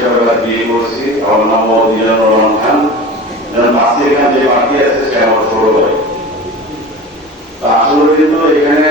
বিয়ে রহমান খান যে আছে আসলে কিন্তু এখানে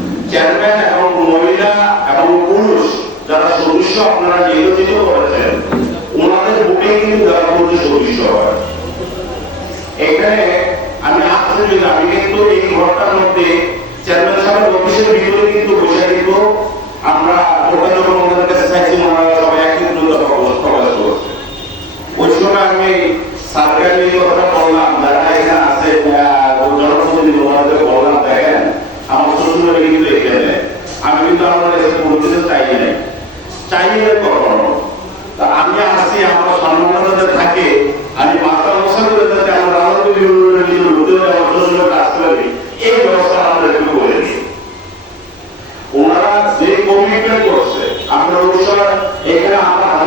আমি কিন্তু এই ঘরটার মধ্যে চেয়ারম্যান সাহেবের অফিসের ভিতরে কিন্তু বসে দিব আমরা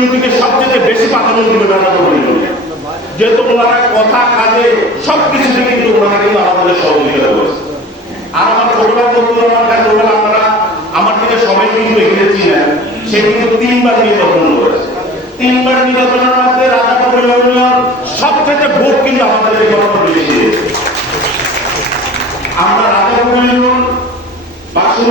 ইউটিউবে সবচেয়ে বেশি পাঠানো কিন্তু দাদা যেহেতু ওনারা কথা কাজে সবকিছু থেকে কিন্তু ওনারা কিন্তু আমাদের সহযোগিতা করেছে আর আমার ছোটবেলা বন্ধু আমার কাছে আমরা আমার থেকে সবাই কিন্তু এখানে ছিলেন সে কিন্তু তিনবার নির্বাচন করেছে তিনবার নির্বাচনের মধ্যে রাজা পাবুল সব থেকে ভোট কিন্তু আমাদের বেশি আমরা রাজা পাবুল ইউনিয়ন বাসুল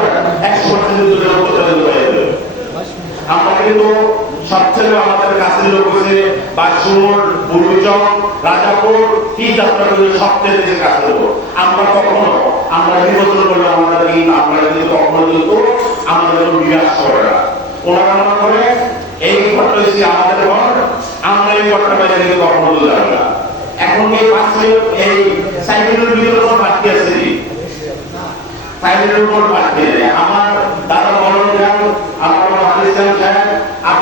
ছিল আমাদের কাছে লোক বসে বাসুর বুড়িচক রাজাপুর কি যাত্রা করলে সবচেয়ে বেশি কাজ কাছে আমরা কখনো আমরা নির্বাচন করলে আমাদের এই আমরা যদি কখনো কিন্তু আমাদের বিরাশ করে না ওনারা মনে করে এই ঘটনা হচ্ছে আমাদের ঘর আমরা এই ঘটনা বাইরে কিন্তু কখনো যাব না এখন এই পাঁচ মিনিট এই সাইকেলের ভিতরে কোনো বাড়তি আছে কি সাইকেলের উপর বাড়তি আমার দাদা বলরাম আমার হারিসান সাহেব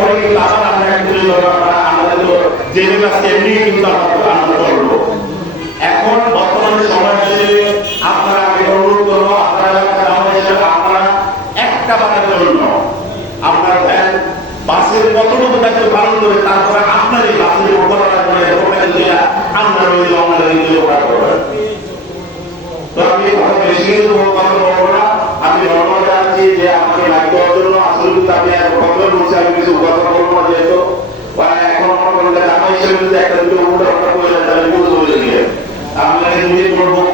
পরে কিন্তু আবার আমরা একজনের আমরা আমাদের তো জেনে পাচ্ছি এমনি কিন্তু আমরা আমরা করবো এখন বর্তমান সমাজ হিসেবে আপনারা আমি অনুরোধ করবো আপনারা গ্রামের হিসেবে আপনারা একটা বারের জন্য আপনার ভ্যান বাসের কতটুকু দায়িত্ব পালন করে তারপরে আপনারই বাসের উপকরণ করে ওখানে দিয়ে আমরা রইল আমরা রইল ওরা করবেন তো আমি বেশি কথা বলবো না আমি ধন্যবাদ জানাচ্ছি যে আমাকে লাইক দেওয়ার জন্য আসলে কিন্তু আমি বলছি আমি কিছু কথা বলবো না যেহেতু একটা দুটো উল্টা পাল্টা করে তাহলে বুঝতে বলে দিয়ে নিজে বলবো